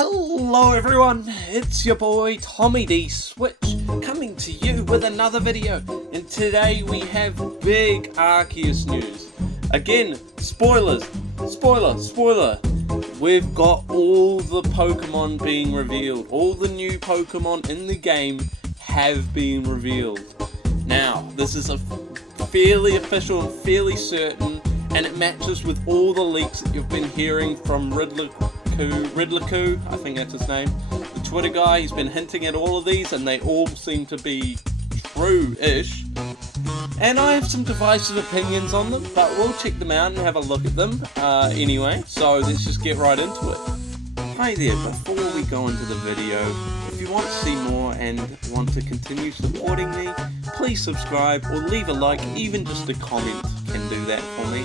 Hello everyone, it's your boy Tommy D Switch coming to you with another video, and today we have big Arceus news. Again, spoiler, we've got all the Pokemon being revealed. All the new Pokemon in the game have been revealed. Now, this is a fairly official and fairly certain, and it matches with all the leaks that you've been hearing from Ridley-Coo, I think that's his name, the Twitter guy. He's been hinting at all of these and they all seem to be true-ish. And I have some divisive opinions on them, but we'll check them out and have a look at them anyway. So let's just get right into it. Hi there, before we go into the video, if you want to see more and want to continue supporting me, please subscribe or leave a like, even just a comment can do that for me.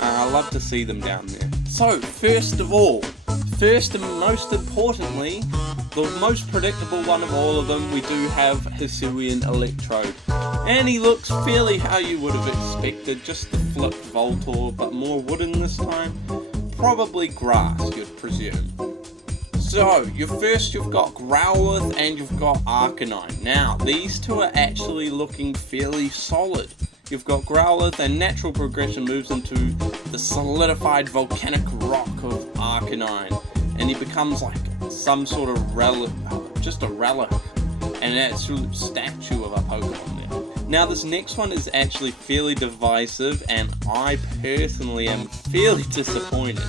I love to see them down there. So, first and most importantly, the most predictable one of all of them, we do have Hisuian Electrode. And he looks fairly how you would have expected, just the flip Voltor, but more wooden this time. Probably grass, you'd presume. So, you've got Growlithe and you've got Arcanine. Now, these two are actually looking fairly solid. You've got Growlithe, and natural progression moves into the solidified volcanic rock of Arcanine, and he becomes like some sort of relic, just a relic, and an absolute statue of a Pokemon there. Now this next one is actually fairly divisive, and I personally am fairly disappointed.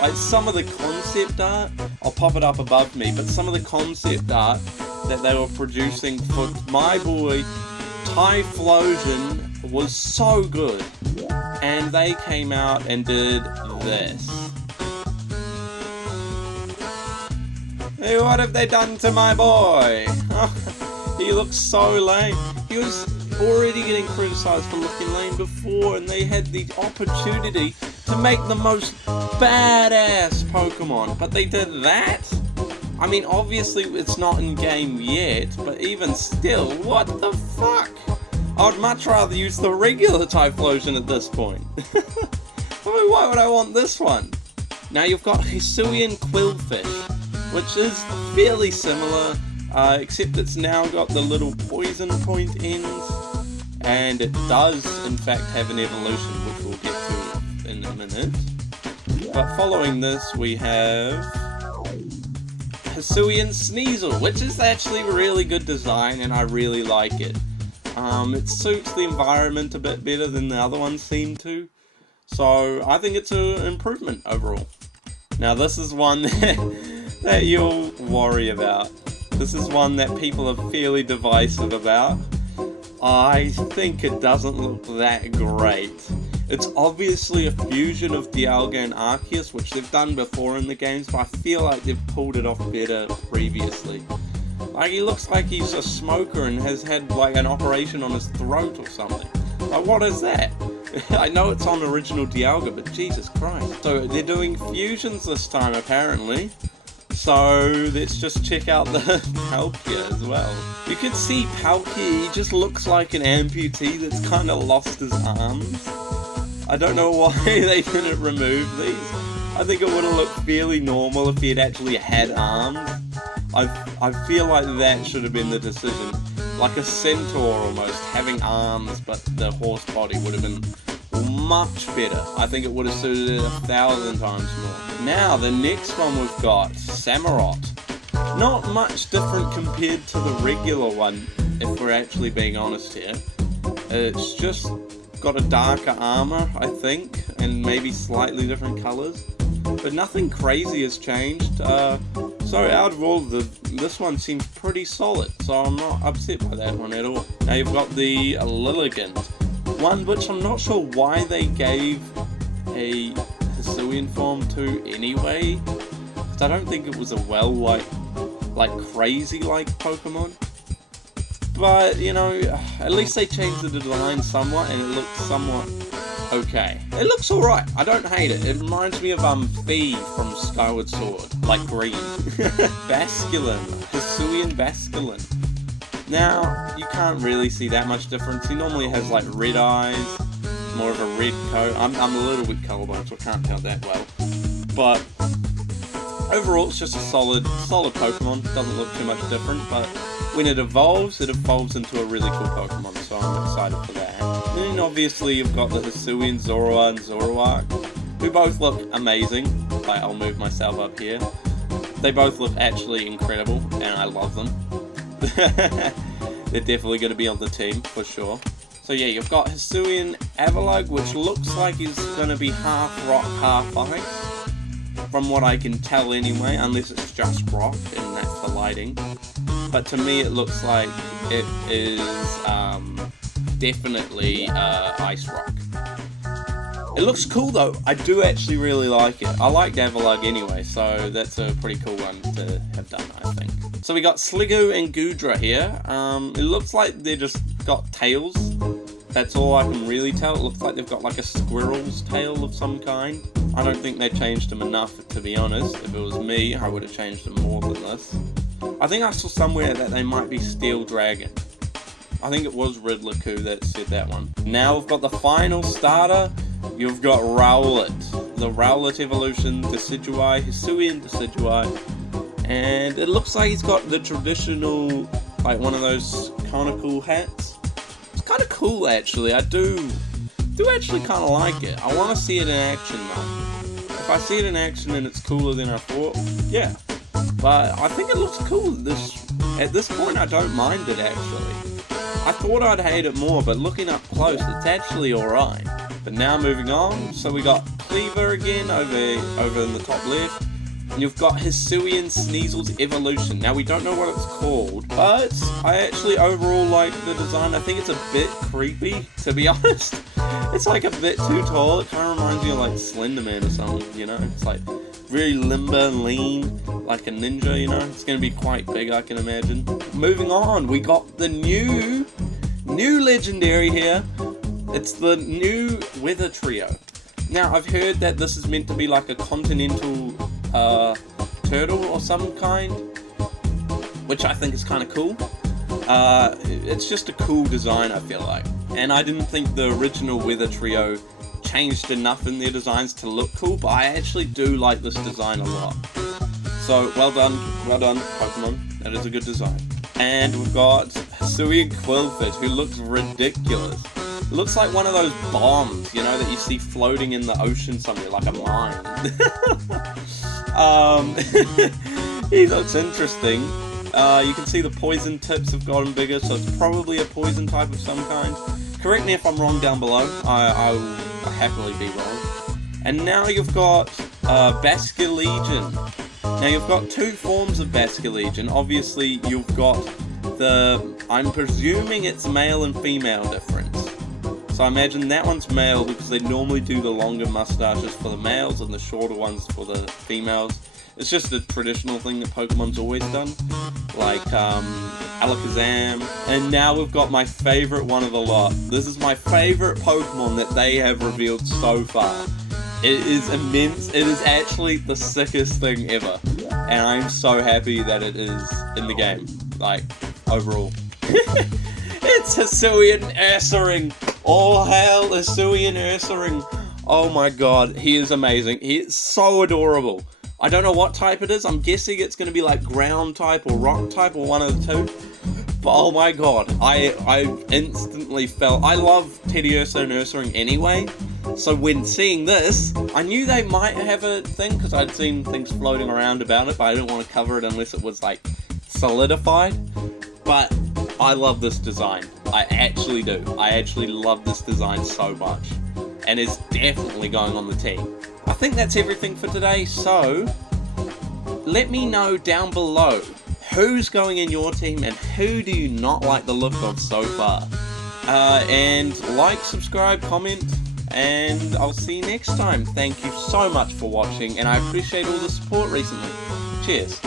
Like some of the concept art, I'll pop it up above me, but some of the concept art that they were producing for my boy Typhlosion was so good, and they came out and did this. Hey, what have they done to my boy? He looks so lame. He was already getting criticized for looking lame before, and they had the opportunity to make the most badass Pokemon, but they did that? I mean, obviously it's not in game yet, but even still, what the fuck? I would much rather use the regular Typhlosion at this point. I mean, why would I want this one? Now you've got Hisuian Quillfish, which is fairly similar, except it's now got the little poison point ends, and it does in fact have an evolution, which we'll get to in a minute. But following this we have Hisuian Sneasel, which is actually a really good design, and I really like it. It suits the environment a bit better than the other ones seem to, so I think it's an improvement overall. Now this is one that you'll worry about. This is one that people are fairly divisive about. I think it doesn't look that great. It's obviously a fusion of Dialga and Arceus, which they've done before in the games, but I feel like they've pulled it off better previously. Like, he looks like he's a smoker and has had like an operation on his throat or something. Like, what is that? I know it's on original Dialga, but Jesus Christ. So they're doing fusions this time apparently. So let's just check out the Palkia as well. You can see Palkia, he just looks like an amputee that's kind of lost his arms. I don't know why they didn't remove these. I think it would have looked fairly normal if he had actually had arms. I feel like that should have been the decision. Like a centaur almost, having arms but the horse body would have been much better. I think it would have suited it 1,000 times more. Now the next one we've got, Samurott. Not much different compared to the regular one, if we're actually being honest here. It's just got a darker armor, I think, and maybe slightly different colours. But nothing crazy has changed. So out of all this one seems pretty solid, so I'm not upset by that one at all. Now you've got the Lilligant, one which I'm not sure why they gave a Hisuian form to anyway, because I don't think it was a crazy Pokemon. But, you know, at least they changed the design somewhat, and it looks somewhat okay. It looks alright, I don't hate it. It reminds me of Fee from Skyward Sword, like green. Basculin, Hisuian Basculin. Now, you can't really see that much difference. He normally has like red eyes, more of a red coat. I'm a little bit colorblind, so I can't tell that well. But Overall, it's just a solid Pokemon. Doesn't look too much different, but when it evolves into a really cool Pokemon, so I'm excited for that. And then obviously you've got the Hisuian, Zorua, and Zoroark, who both look amazing. Like, I'll move myself up here. They both look actually incredible, and I love them. They're definitely going to be on the team, for sure. So yeah, you've got Hisuian Avalugg, which looks like he's going to be half rock, half ice. From what I can tell anyway, unless it's just rock, and that's the lighting. But to me it looks like it is definitely ice rock. It looks cool though. I do actually really like it. I like Avalugg anyway, so that's a pretty cool one to have done, I think. So we got Sliggoo and Goodra here. It looks like they just got tails. That's all I can really tell. It looks like they've got like a squirrel's tail of some kind. I don't think they changed them enough, to be honest. If it was me, I would have changed them more than this. I think I saw somewhere that they might be Steel Dragon. I think it was Riddler-Coo that said that one. Now we've got the final starter. You've got Rowlet. The Rowlet evolution, Decidueye, Hisuian Decidueye. And it looks like he's got the traditional, like one of those conical hats. It's kind of cool actually. I do actually kind of like it. I want to see it in action though. If I see it in action and it's cooler than I thought, yeah. But I think it looks cool. At this point, I don't mind it actually. I thought I'd hate it more, but looking up close, it's actually alright. But now moving on, so we got Cleaver again over in the top left. And you've got Hisuian Sneasel's Evolution. Now we don't know what it's called, but I actually overall like the design. I think it's a bit creepy, to be honest. It's like a bit too tall. It kind of reminds me of like Slender Man or something, you know? It's like very limber and lean, like a ninja, you know? It's going to be quite big, I can imagine. Moving on, we got the new legendary here. It's the new Weather Trio. Now, I've heard that this is meant to be like a continental turtle or some kind, which I think is kind of cool. It's just a cool design, I feel like. And I didn't think the original Weather Trio changed enough in their designs to look cool, but I actually do like this design a lot. So, well done, Pokemon. That is a good design. And we've got Hisuian Quillfish, who looks ridiculous. It looks like one of those bombs, you know, that you see floating in the ocean somewhere, like a mine. He looks interesting. You can see the poison tips have gotten bigger, so it's probably a poison type of some kind. Correct me if I'm wrong down below. I will happily be wrong. And now you've got Basculegion. Now you've got two forms of Basculegion. Obviously you've got I'm presuming it's male and female difference. So I imagine that one's male because they normally do the longer mustaches for the males and the shorter ones for the females. It's just a traditional thing that Pokemon's always done, like Alakazam. And now we've got my favorite one of the lot. This is my favorite Pokemon that they have revealed so far. It is immense. It is actually the sickest thing ever. And I'm so happy that it is in the game, like, overall. It's Hisuian Usaring. All hail Hisuian Usaring. Oh my god, he is amazing. He is so adorable. I don't know what type it is. I'm guessing it's going to be like ground type or rock type or one of the two. But oh my god, I instantly felt... I love Teddiursa and Ursaring anyway. So when seeing this, I knew they might have a thing because I'd seen things floating around about it, but I didn't want to cover it unless it was like solidified. But I love this design. I actually do. I actually love this design so much. And it's definitely going on the team. I think that's everything for today, so let me know down below who's going in your team and who do you not like the look of so far. And like, subscribe, comment, and I'll see you next time. Thank you so much for watching, and I appreciate all the support recently. Cheers.